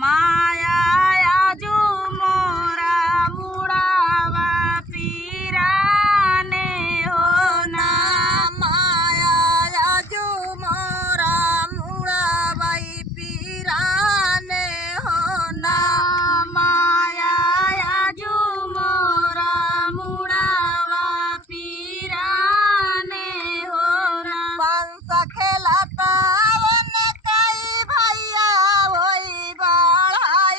माया आजू मोरा मुड़ावा पीराने हो ना। माया आजू मोरा मुड़ावा पीराने हो ना। माया आजू मोरा मुड़ावा पीराने हो ना। पंस खेलाता कई भैया वही बाढ़ा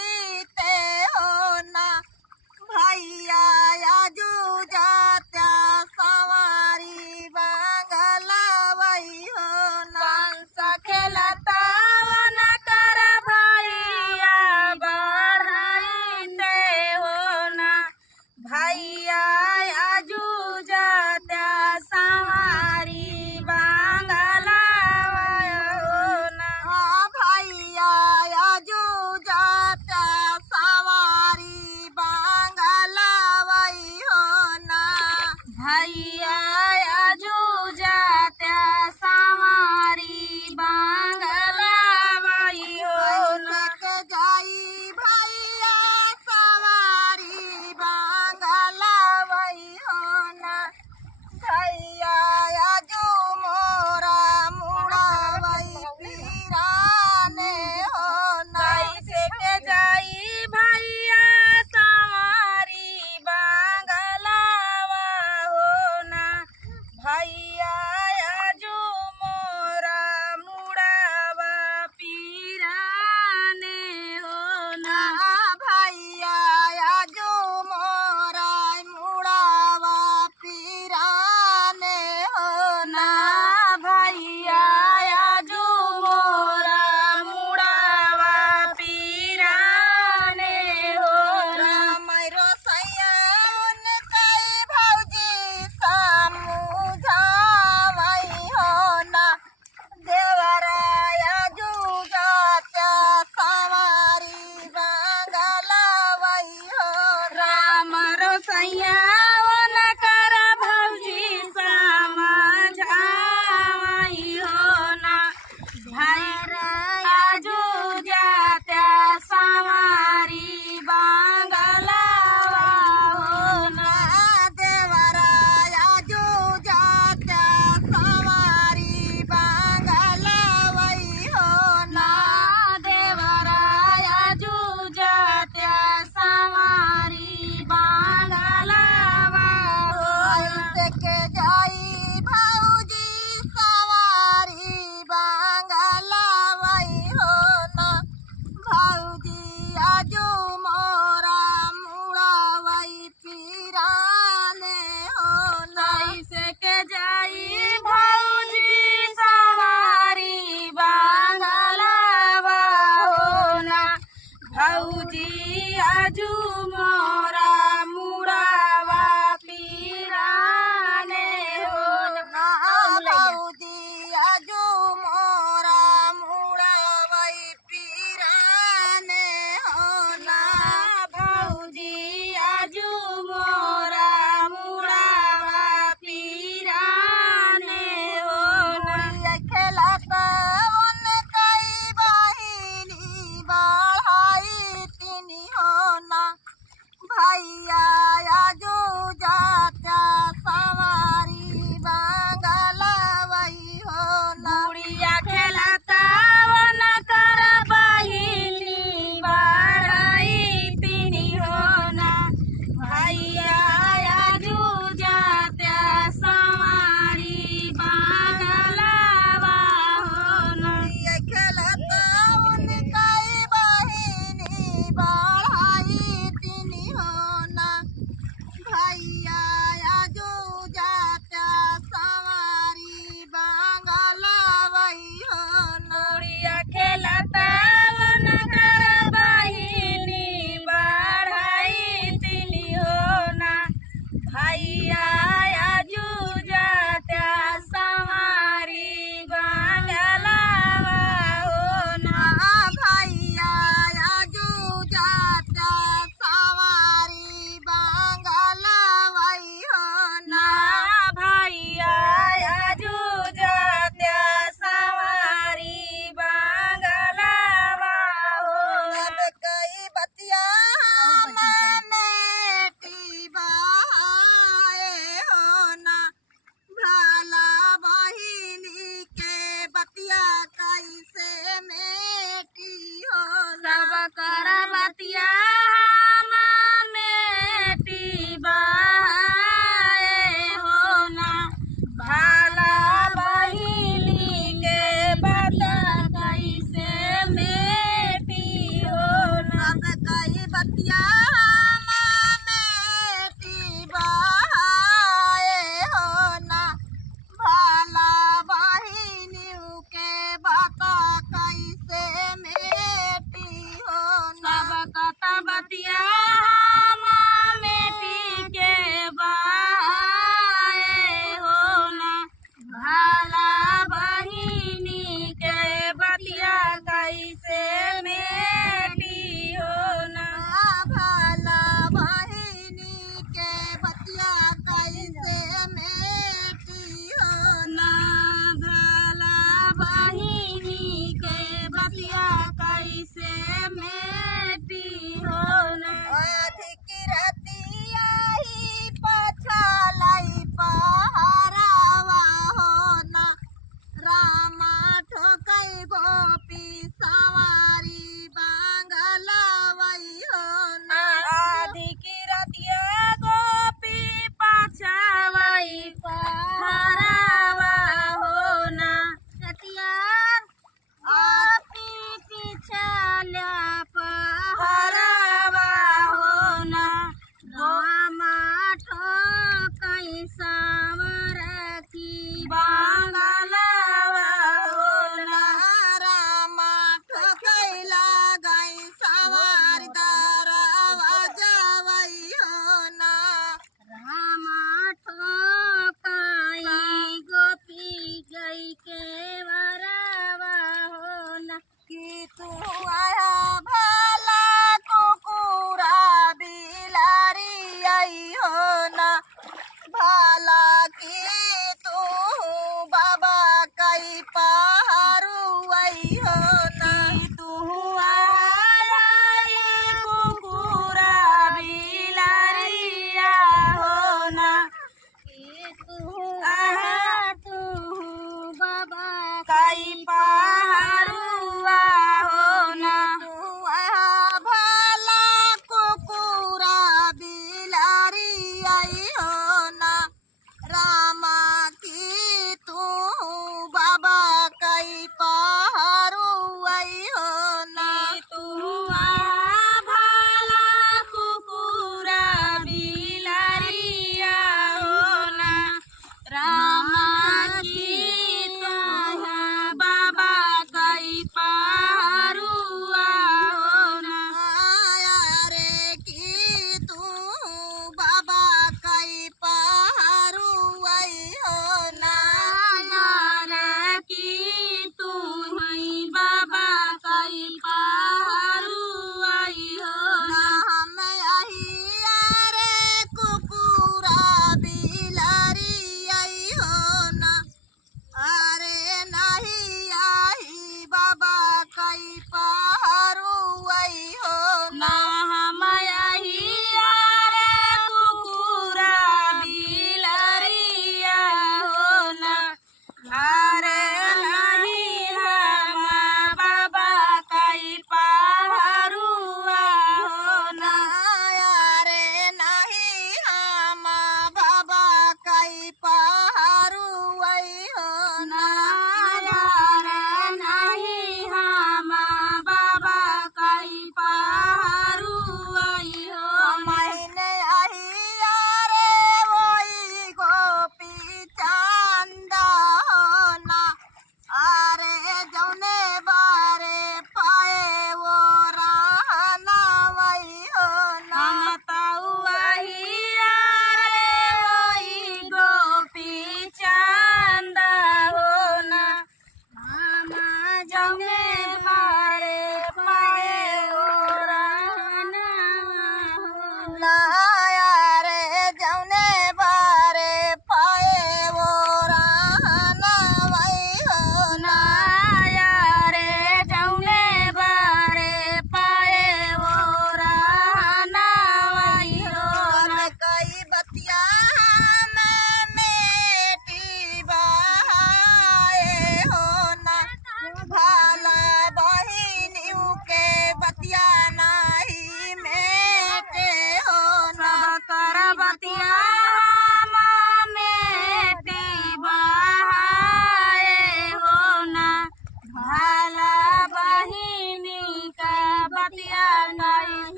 बतिया हम मेटी बहाए हो ना भाला बहिनी के बता कैसे मेटी हो ना अब कई बतिया मेटी बहाए हो ना भाला बहिनी के बता कैसे मेटी हो ना सब कता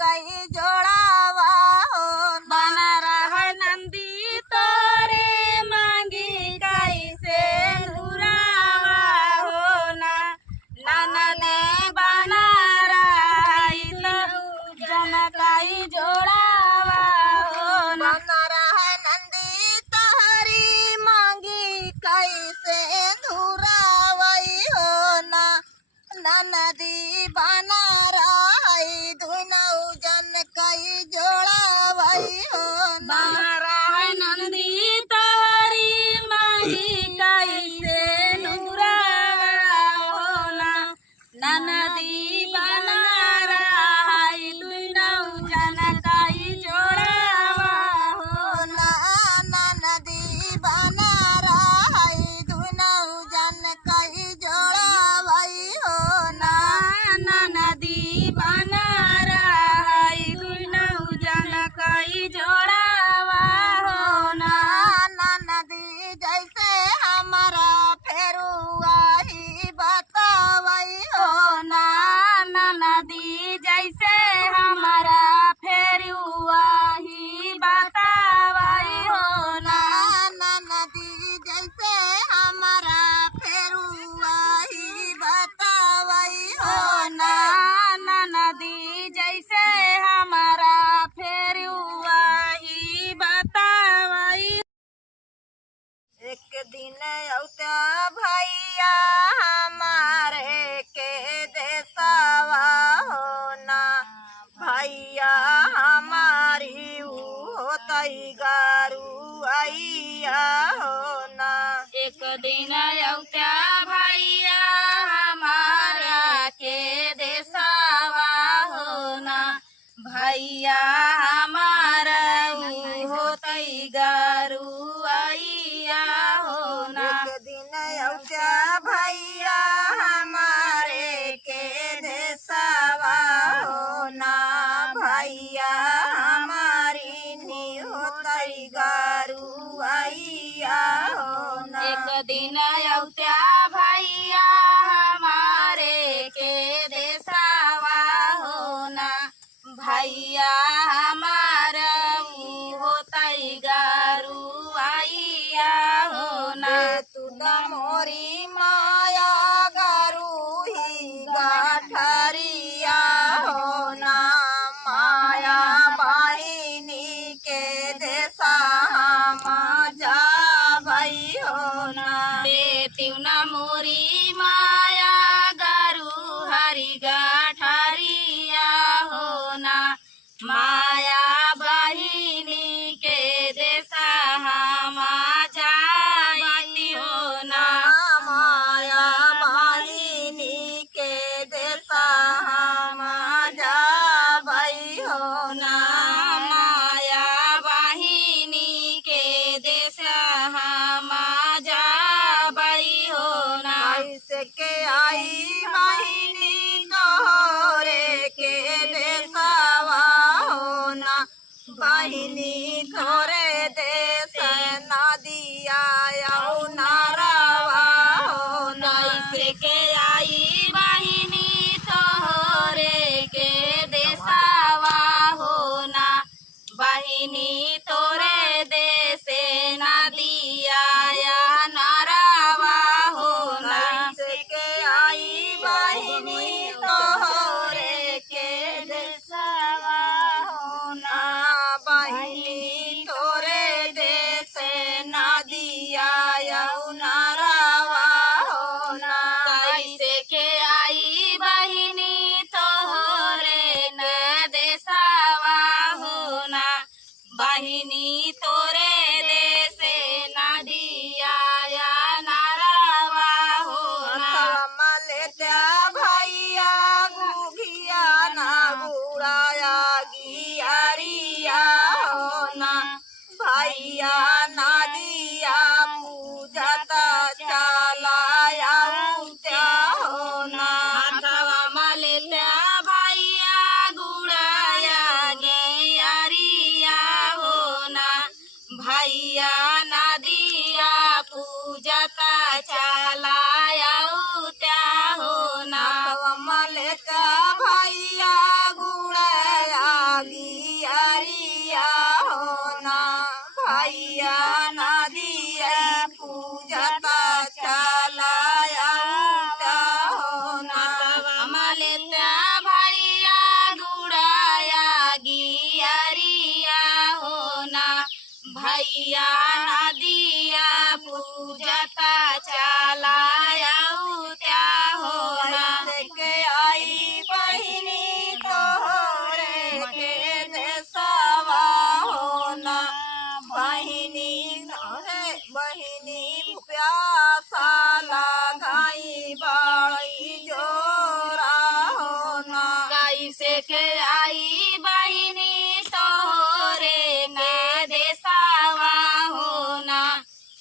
कई जोड़ावा हो ना। बना रहा नंदी तोरे मांगी कैसे नुरावा हो ना। ननदी बना रही जनकाई जोड़ावा हो ना। बना रहा नंदी तोहरी मांगी कैसे धुरावई हो ना। ननदी बना रही दुनऊ जन कई जोड़ावई हो ना। बना रहा नंदी तोरी मांगी कैसे नुरावा हो ना। ननदी बना रही दुनऊ जनकाई जोड़ावा हो ना। नदी बना रही दुनऊ जन कई जोड़ावई हो ना। नदी बना रही दुनऊ जनकाई जोड़ावा हो ना। नदी जैसे हमारा फेरुआ ही बतावई हो ना। नदी जैसे हमारा फेर हुआ ही बतावाई हो ना। नदी जैसे हमारा फेरुआ ही बतावई हो ना। नदी जैसे हमारा फेर हुआ ही बतावाई। एक दिन औता भैया हमारे के देसावा हो ना। भैया हमारी होतई गारू आइया हो ना। एक दिन औता भैया हमारा के देसावा हो ना। भैया हमारा होतई गारू आइया हो ना। एक दिन औता भैया हमारे के देसावा हो ना। भैया हमारी नी होतई गारू आइया हो ना। एक दिन औता भैया हमारे के देसावा हो ना। भैया हमारा होतई गारू आइया हो ना। तू न मोरी माया गारू ही गाठरिया हो ना। माया बहिनी के देसा हम जाबई हो ना। बेतिउ न मोरी माया गारू हरि गाठरिया हो ना। माया बहिनी के देसा हम जाई हो ना। माया बहिनी के देसा हम जाबई हो ना। माया बहिनी के देसा हम जाबई हो ना। कैसे के आई बहिनी तोरे के देसावा हो ना। बहिनी तोरे देश नदिया आऊ नारावा हो ना। कैसे के आई बहिनी तोहरे के देसावा हो ना। बहिनी तोरे देसे नदिया या नारावा हो ना। कैसे के आई बहिनी तोरे के देसावा हो ना। बहिनी तोरे देश नदिया आऊ नारावा हो ना। कैसे के आई बहिनी तोहरे न देसावा हो ना। बहिनी तोरे देसे नदिया या नारावा हो ना। मलेत्या भैया गुघिया ना गुड़ाया गियारिया हो ना। भैया नदिया पूजता चलाया त्या हो ना। माथवा मलेत्या भैया गुड़ाया गे अरिया हो ना। भैया नदिया पूजता चलाया त्या हो ना। मलेत्या भैया गुड़ाया गियरिया हो ना भैया नदिया पूजता चलाया हो ना लेता भैया गुड़ाया गियरिया हो ना भैया नदिया पूजता चलाया क्या हो ना के आई बहिनी तोहरे के देसवा हो ना बहिनी बहिनी प्यासा लगाई बड़ी जोरा हो ना कैसे के आई बहिनी तोरे ने देसावा हो ना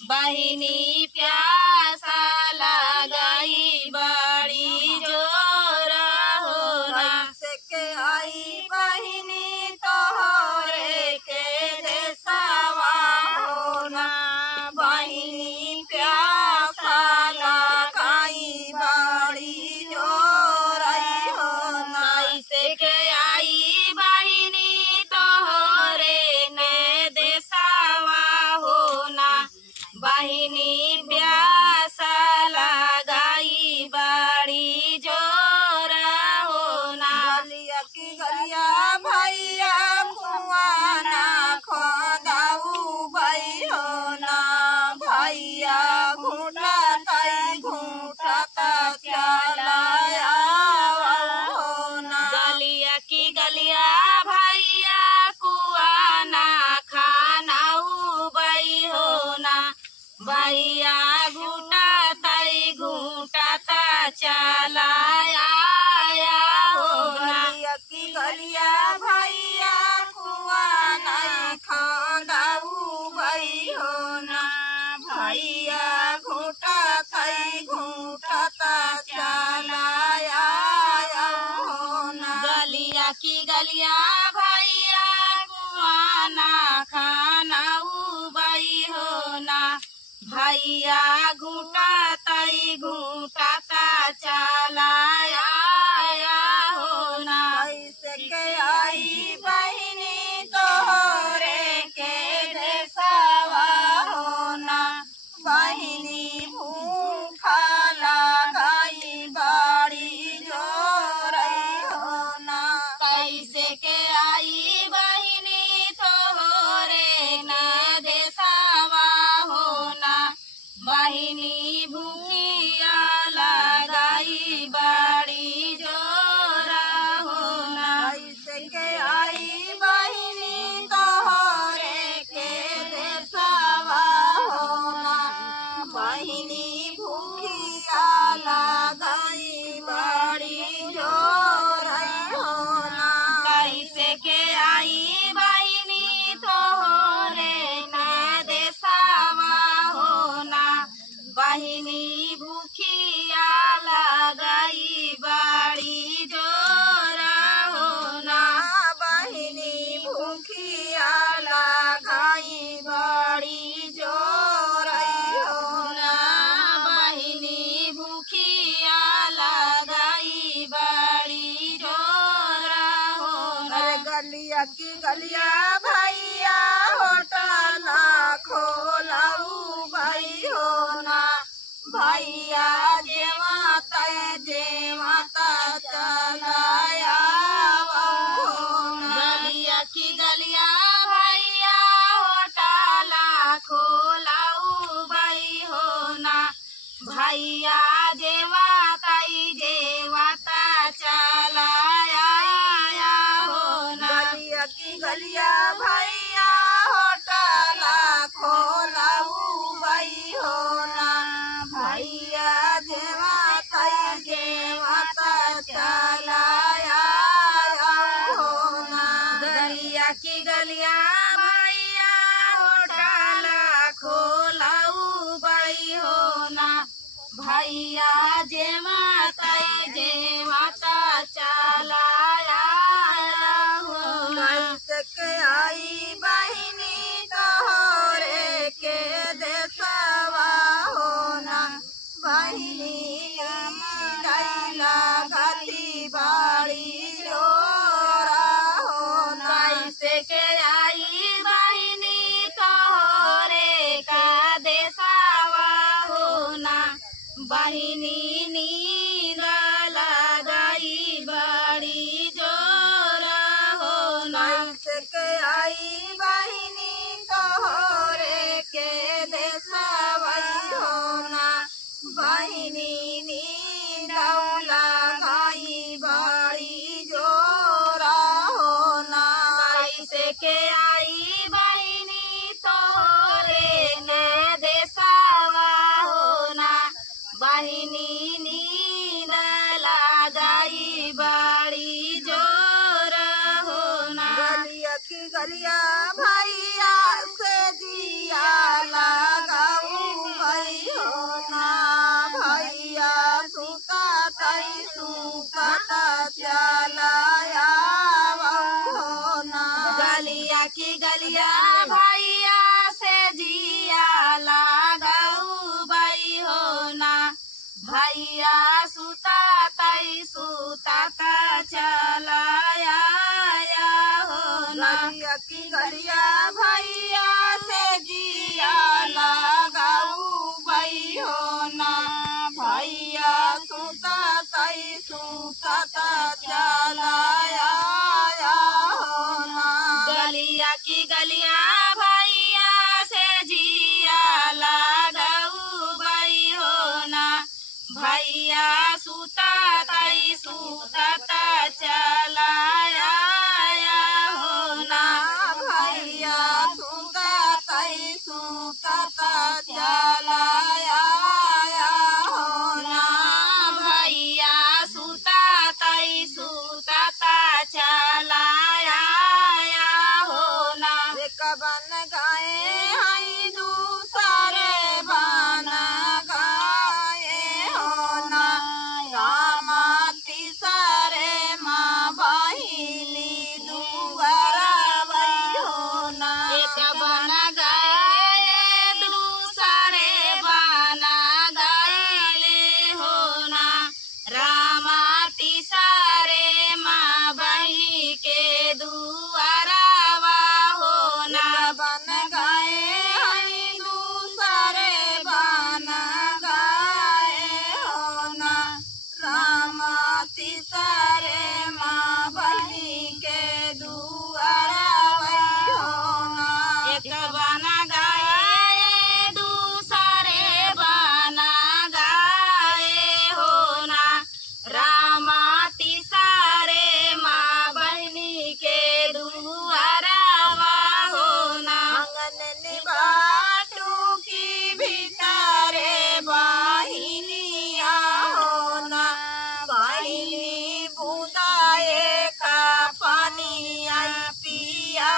बहिनी प्यासा लगाई बड़ी जोर हो ना कैसे के आई बहिनी तोहरे के देसवा हो ना बहिनी प्यासा लगाई बड़ी जोरई हो ना कैसे के आई बहिनी तोहरे ने देसावा हो ना बहिनी प्यासा लगाई बड़ी जोर हो ना गलिया की गलिया भैया कुआना खोदाऊ भई हो ना भैया घूटा तई घूटा चलाया हो ना गलिया की गलिया भैया कुआना खानाऊ बई हो ना भैया घूटा तई घूटा चलाया हो ना गलिया की गलिया भैया कुआना खादाऊ भई हो ना भैया घूटा तई घूटा चलाया हो ना गलिया की गलिया भैया कुआना खानाऊ बई हो ना भैया घूटा तई घूटा चलाया हो ना कैसे के आई बहिनी तोहरे के देसवा हो ना बहिनी भूखा लगाई बड़ी जोरई हो ना कैसे के आई बहिनी तोहरे न देसावा हो ना बहिनी भूखिया लगाई बड़ी जोर हो ना कैसे के आई बहिनी तोहरे के देसवा हो ना बहिनी भूखिया लगाई बड़ी जोरई हो ना कैसे के आई बहिनी तोहरे न देसावा हो ना बहिनी भूखिया लगाई बड़ी जोर हो ना बहिनी भूखिया लगाई बड़ी जोरई हो ना बहिनी भूखिया लगाई बड़ी जोर हो ना गलिया की गलिया भैया होटल खोलाऊ भाई हो ना भैया जे माता चलाया हो ना गलिया की गलिया भैया होटला खोलाऊ बई हो ना भैया जे माता चलाया हो ना गलिया की गलिया भैया होटल खोलाऊ भाई हो ना भैया जे माता चलाया हो ना गलिया की गलिया भैया होटला खोलाऊ बई हो ना भैया जे माता चलाया हो ना कैसे के आई बहिनी तोहरे के देसवा हो ना बहिनी गैला गति बाड़ी जोरा हो ना बहिनी नींदौला गाई बड़ी जोरा होना कैसे के आई बहिनी तोरे ने देसावा होना बहिनी नींद लगाई बड़ी जोर होना गलिया की गलिया भैया से दिया लगाऊ भई होना भैया सुता तई सुता चलाया होना गलिया की गलिया भैया से जिया लगाऊ बई होना भैया सुता तई सुता चलाया होना गलिया की गलिया भैया से जिया लगाऊ भई होना भैया सुता तई सुता चलाया होना गलिया की गलिया भैया से जिया लगाऊ बई होना भैया सुता तई सुता चलाया होना भैया सुता तई सुता चलाया होना भैया सुता तई सुता चलाया होना एक बन गाए हई दूसरे बन गाए होना रामा तीसरे माँ बहिनी दुआरा बई होना एक बन गए दूसरे बना गए होना रामा तीसरे माँ बही के दुआरावा होना बन गए हई दूसरे बन गए होना रामा तीसरे माँ बहिनी के दुआरा बई होना एक बना गए दूसरे बना गए होना रामा तीसरे माँ बहनी के दुआरावा होना आंगन निबाटू की भीतरे बहिनिया होना बहिनी बुदाए का पानिया पिया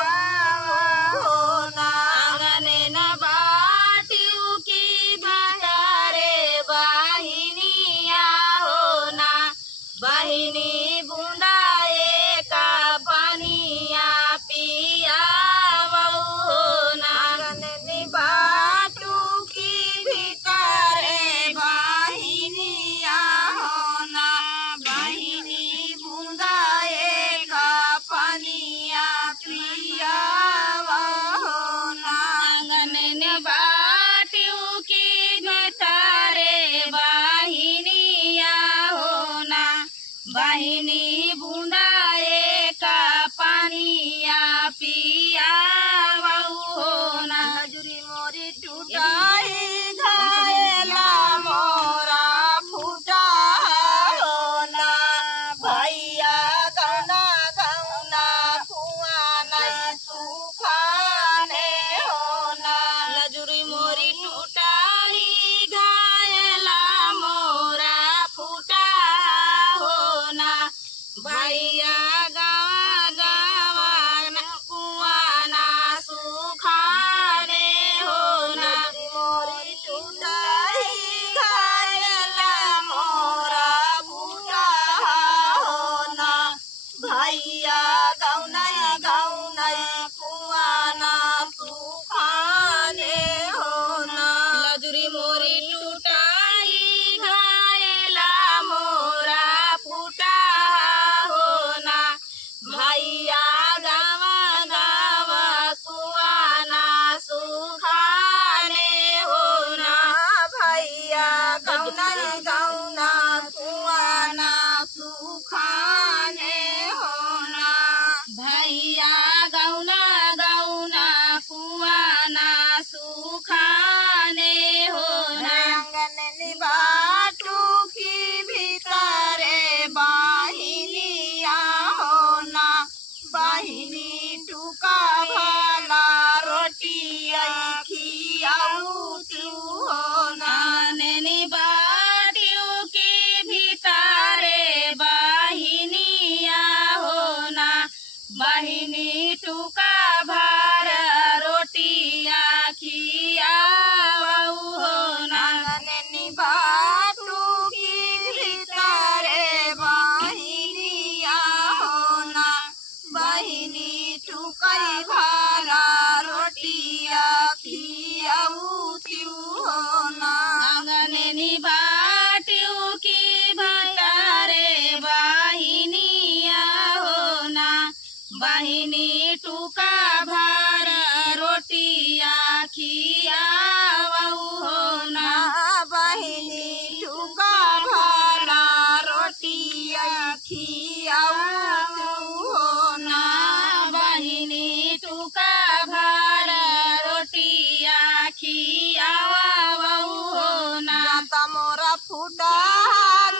होना आंगन न बाटियों की भीतरे बहिनिया होना बहिनी बूंदाए का पानिया पिया होना आंगन निबाटू की भीतरे बहिनिया होना बहिनी बुंदाए का पानिया पिया होना आंगन न बाटियों की भीतरे बहिनिया होना बहिनी बूंदाए का पानिया पिया होना नजरी मोरी टूटाई घायला मोरा फूटा होना भैया गौना गौना कुआना सुखाने होना लजुरी मोरी टूटाली घायला मोरा फूटा होना भैया गावा गावा कुआना सुखाने होना नजरी मोरी टूटाई घायला मोरा फूटा होना भैया गौना गौना कुआना सुखाने होना लजुरी मोरी टूटाई घायला मोरा फूटा होना भैया गावा गावा कुआना सुखाने होना भैया गौना गौना कुआना सुखाने होना बहिनी टुका भार रोटिया खियावऊ हो ना। आंगन बाटू की भीतरे बहिनिया होना, बहिनी टुकई भारा रोटिया खियाऊ त्यू होना। आंगन बाटू की भीतरे बहिनिया होना, बहिनी टुका भार रोटिया खियावऊ हो ना। बहिनी टुका भारा रोटिया खियाऊ होना, बहिनी टुका भार रोटिया खियावऊ हो ना। जाता मोरा फूटा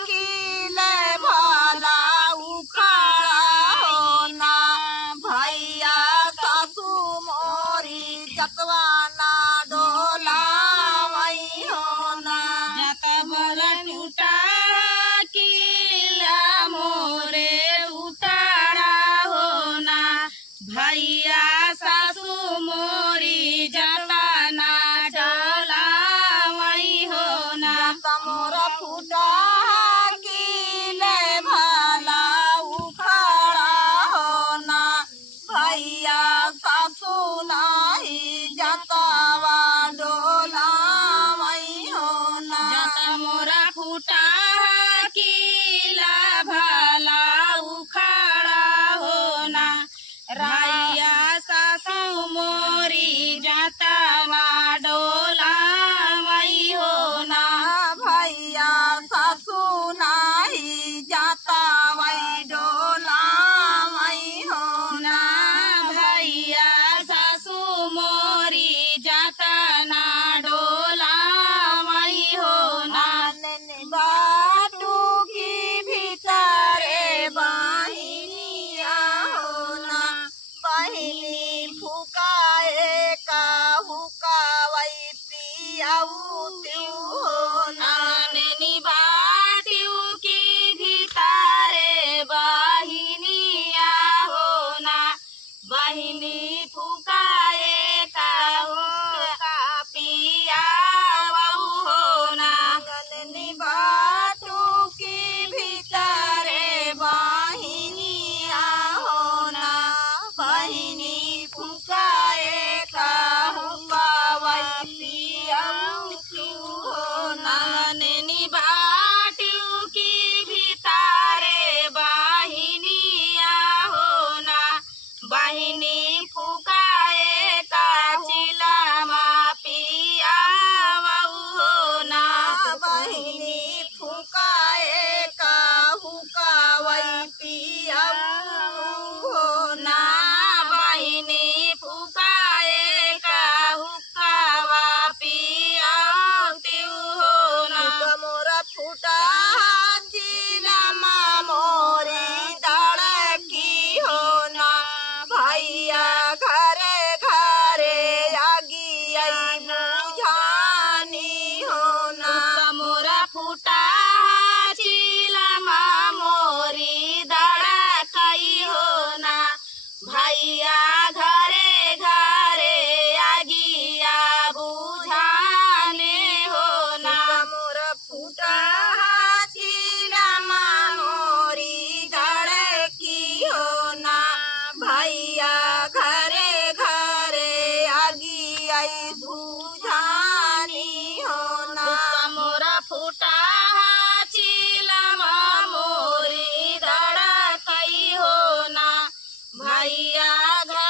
किले भाला उखाड़ा होना, भैया सासू मोरी जतवाना डोला वही होना। जाता बरा टूटा किला मोरे उतारा होना, भैया सासू मोरी जाता ना डोला वही होना। जाता मोरा फूटा किले भाला उखाड़ा होना, भैया सासू नाही जतावा डोला वही होना। जाता मोरा फूटा किला भाला उखाड़ा होना, भैया सासू मोरी जाता ना डोला वही होना। भैया सासू नाही जाता वही डोला वही होना। भैया सासू मोरी जाता ना डोला वही होना। आंगन बाटू की भीतरे बहिनिया होना, बहिनी फुकाए का हुकावई पियाऊ त्यू होना। आंगन बाटू की भीतरे बहिनिया होना, बहिनी फुकाए का पियावऊ होना। आंगन बाटू की भीतरे बहिनिया होना, बहिनी फुकाए का हुकावई पियाऊ त्यू होना। आंगन बाटू की भीतरे बहिनिया होना, बहिनी फुकाए का चिलामा पियावऊ होना। बहिनी फुकाए का हुकावई पियाऊ होना। बहिनी फुकाए का हुक्कावा पियाऊ होना। मोरा फूटा चिलामा मोरी धड़की होना, भैया घरे घरे आगी आई बुझानी होना। मोरा फूटा चिलामा मोरी धड़कई होना, भैया घरे घरे आगिया बुझाने होना। मोरा फूटा चिलामा मोरी धड़की होना, भैया घरे घरे आगी आई बुझानी होना। मोरा फूटा चिलामा मोरी धड़कई होना, भैया घर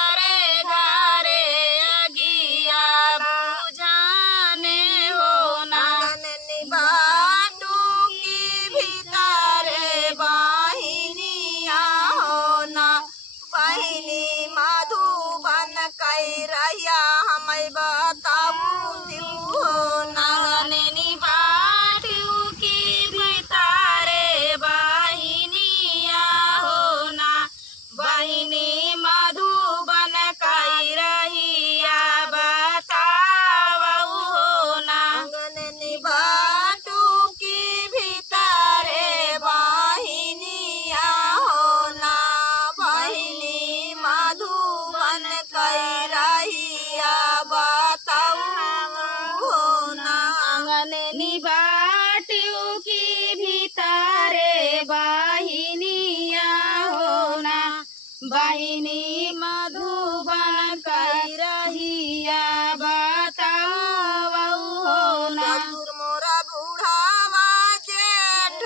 बहिनी मधुबन कई रहिया बतावऊ हो ना। ससुर मोरा बूढ़ावा जेठ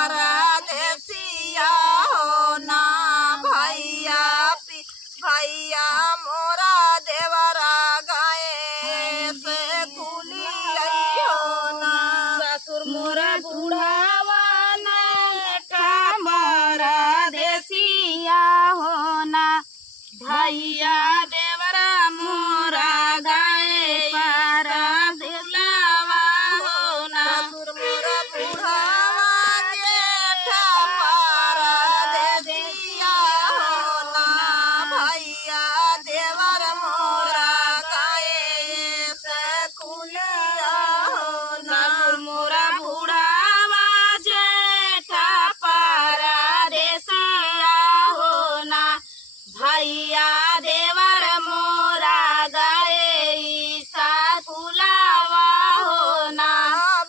परदेसिया हो ना। भैया मोरा देवरा गाए से कुली आई हो ना। ससुर मोरा बूढ़ावा मोरा देसिया हो ना। भैया देवरा मोरा गाए पारा देलावा हो ना। ससुर मोरा बूढ़ावा जेठ परदेसिया हो ना। भैया देवर मोरा गाए से कुलिया हो ना। ससुर मोरा बूढ़ावा जेठा पारा देसिया हो ना। भैया देवर मोरा गाए साकुलावा हो ना।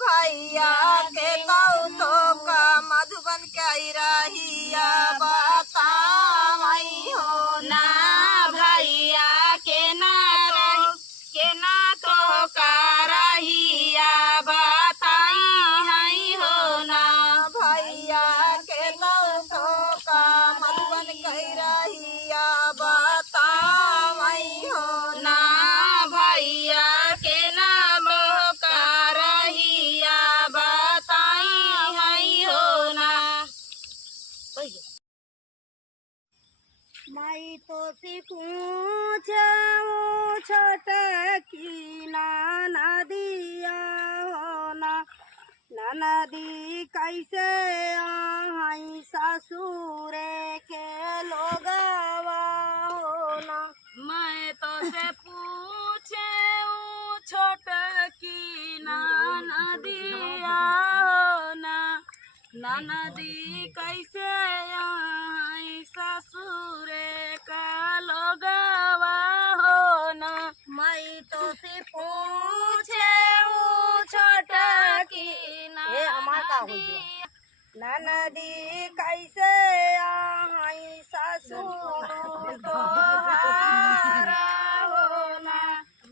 भैया के कौतो का मधुबन के रहिया बतावई हो ना। भैया के ना तो करहिया बताई हई हो ना। भैया के कौतो का मधुबन के रहिया बतावई हो ना। भैया के नाम करहिया बताई हई हो ना। माई तो सीखूं छोट की नदिया हो ना। नदी कैसे आई ससुरे के लोगवा हो ना। मैं तो से पूछे छोट की नदिया हो ना। नदी कैसे आई ससुरे का लोगवा हो ना। मैं तो से पूछे छोट की नदी कैसे आई ससुर तो हो ना।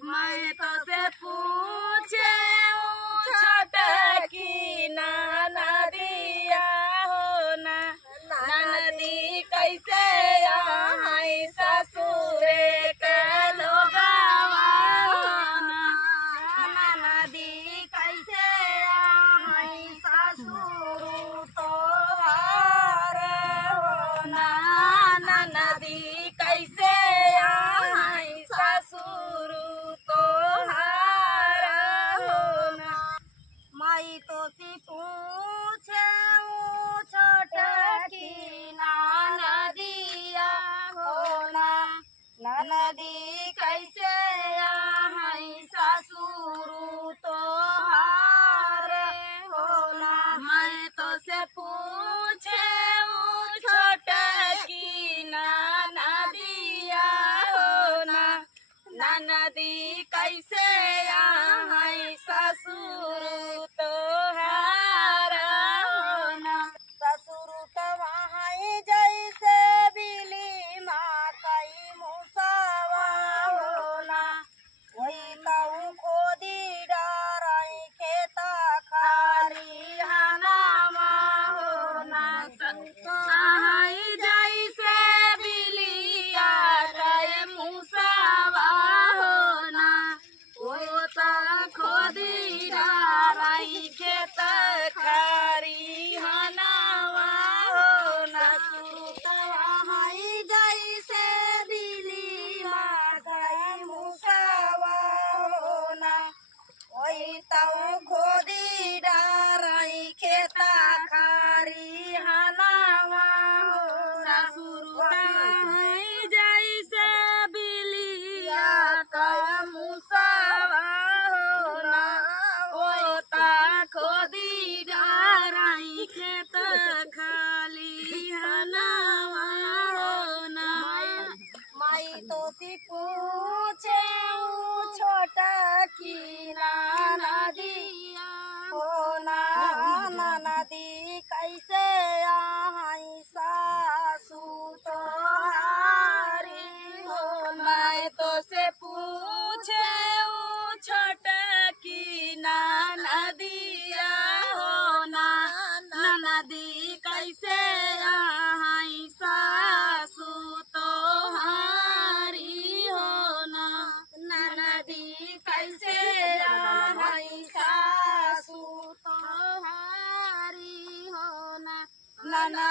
मैं तो से पूछे छोट की नदिया हो ना। नदी कैसे आई ससुरे के लोगवा हो ना। नदी कैसे आई ससुर तो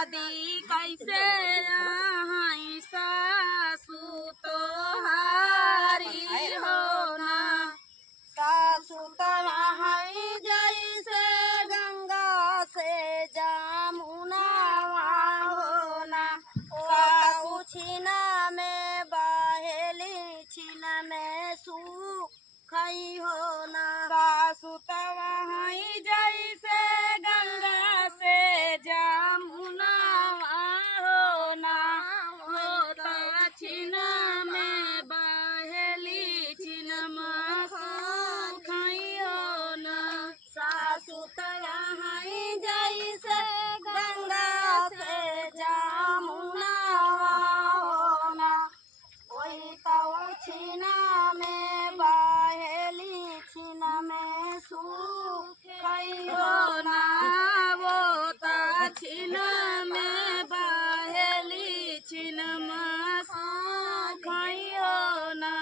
नदी कैसे आई सासू तोहारी हो ना। सासु तहाई जैसे गंगा से जमुना हो ना। सासु छीना में बहेली छीना में सुखई हो ना। सासू तहाई जैसे गंगा से जमुना हो ना। होता छिन में बहेली छिन में सुखई हो ना। सासु तहाई जैसे गंगा से जमुना हो ना। वही तो छीना में बहेली छीना में सुखई हो ना। वो ता छिन में बहेली छिन में सुखई हो ना।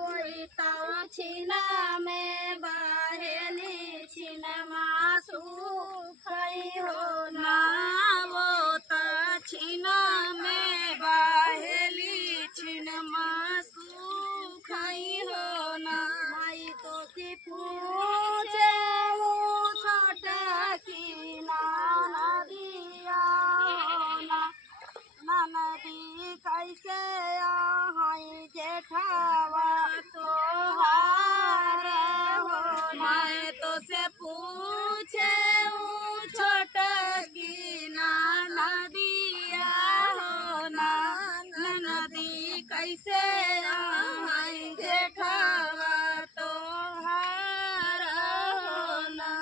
वही तो छीना में बहेली छीना में सुखई हो ना। वो ता छिन में बहेली छिन में सुखई हो ना। माई तो सी पूछे वो छोटा की नदिया हो ना। नदी कैसे आई जेठावा तोहार हो ना। मैं तो से पूछे छोटा की नदिया हो ना। नदी कैसे आई जेठावा तोहार हो ना।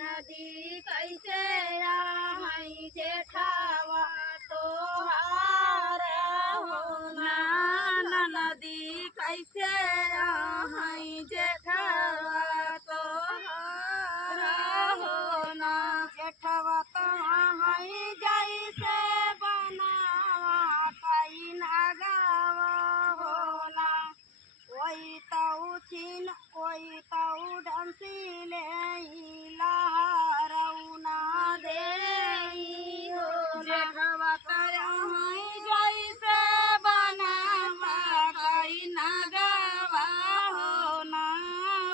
नदी कैसे आई जेठावा तोहार हो ना। नदी कैसे आई जेठावा तोहार हो ना। जेठवा तहाई जैसे बनावा कई नगावा हो ना। वही तो छीन वही तो डंसिले लहरौना दे हो ना। जेठवा तहाई जैसे बनावा कई नगावा हो ना।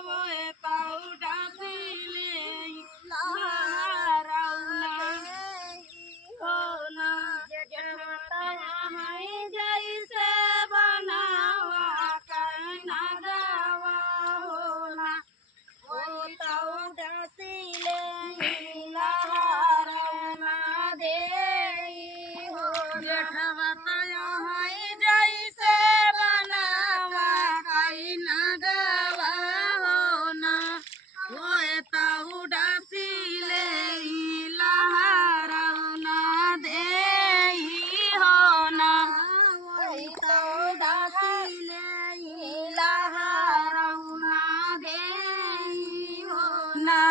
वो पौडा सिले लहरौना हो ना। जेठवा तहाई जैसे बनावा कई नगावा हो ना। वही तो डंसिले लहरौना दे हो ना। जेठवा तहाई जैसे बनावा कई नगावा हो ना। वो पौडा सिले लहरौना दे हो ना। वही तो डंसिले लहरौना दे हो ना। ना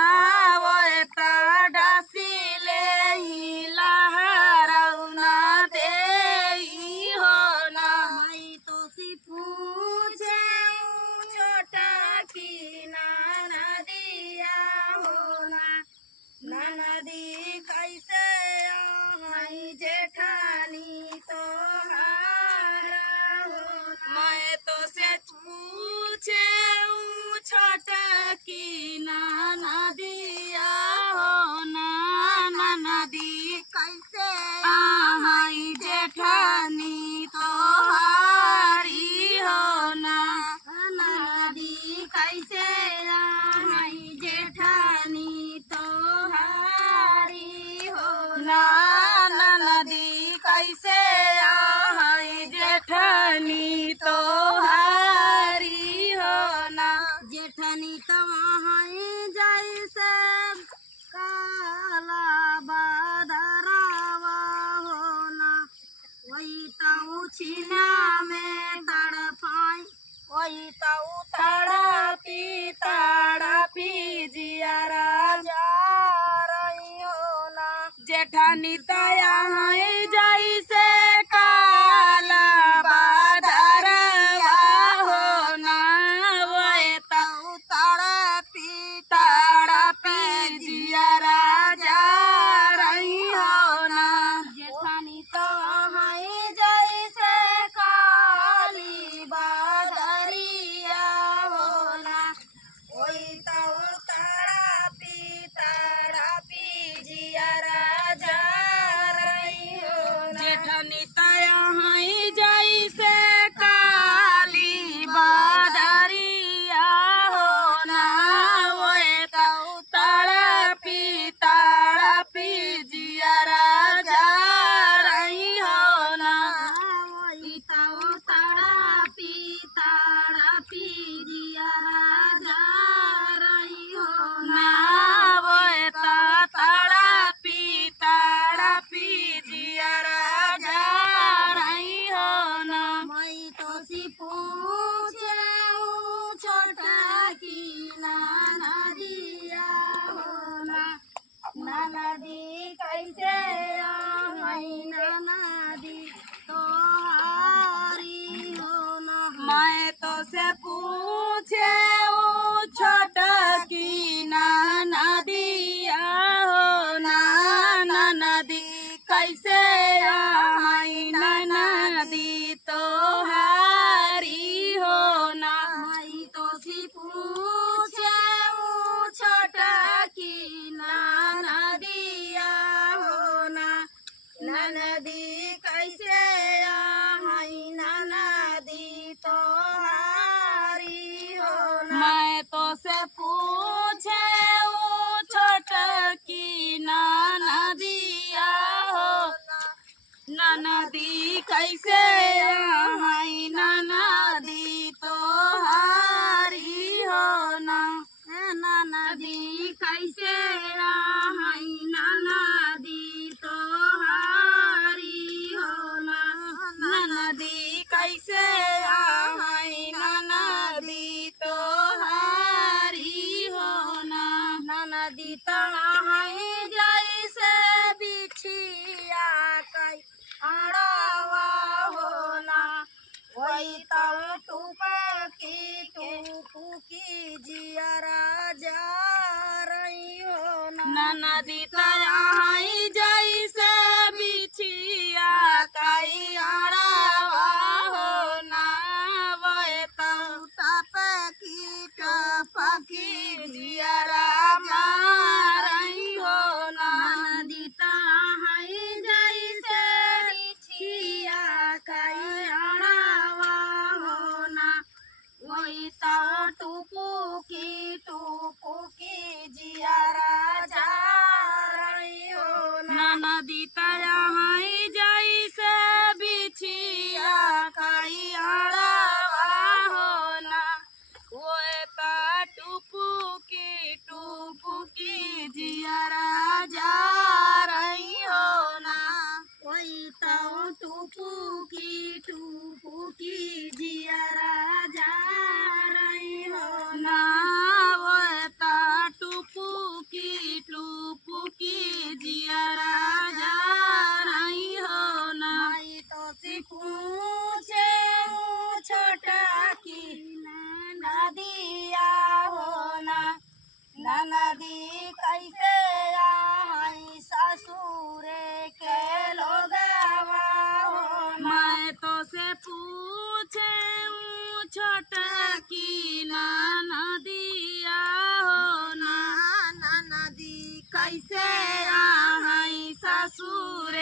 वो पौडा सिले लहरौना दे हो ना। माई तो सी पूछे छोटा की नदिया हो ना। नदी कैसे आई जेठानी तोहार हो ना। मैं तो से पूछे छोटा की नदिया हो ना। नदी कैसे आई जेठानी तोहारी हो ना। नदी कैसे आई जेठानी तोहारी हो ना। नदी कैसे आई जेठानी तोहारी हो ना। जेठनी तवाई जैसे काला बादरावा हो ना। वही तो छीना में तड़पाई वही तो तड़पी जिया राजा रही हो ना। जेठानी तया जैसे काला बादरवा हो ना। वो तड़पी जिया राजा रही हो ना। नदी कैसे आई नदी तोहारी हो ना। मैं तो से पूछे ओ छोटकी नदिया हो ना नदी कैसे आई नदी तोहारी हो ना। मैं तो सी पूछे ओ छोटकी नदिया हो ना नदी कैसे आई नदी तोहारी हो ना। मैं तो से पूछे ओ छोटकी नदिया हो ना नदी कैसे आई नदी तोहारी हो ना। नदी कैसे आई नदी तोहारी हो ना। नदी कैसे आई नदी तोहारी हो ना। नदी तहाई जैसे बिछिया कई अड़वा हो ना। वही तब टूकी जियरा जा रही हो ना। नदी तहाई जैसे बिछिया कई अड़वा हो ना। वही तब टपकी जियरा जा रही हो ना। नदी तहाई जैसे बिछिया कई अड़वा हो ना। वही तो टुपुकी जियरा जा रही हो ना। नदी तहाई जैसे बिछिया कई अड़वा हो ना। वही तो टुपुकी जियरा जा रही हो ना। वही तो टुपुकी जियरा जा रही हो ना। वही तो टुपुकी जियरा जा रही हो ना। मैं तो सी पूछे छोटकी नदिया हो ना नदी कैसे आई ससुरे के लोगवा हो। मैं तो से पूछे छोटकी नदिया हो ना नदी कैसे आई ससुर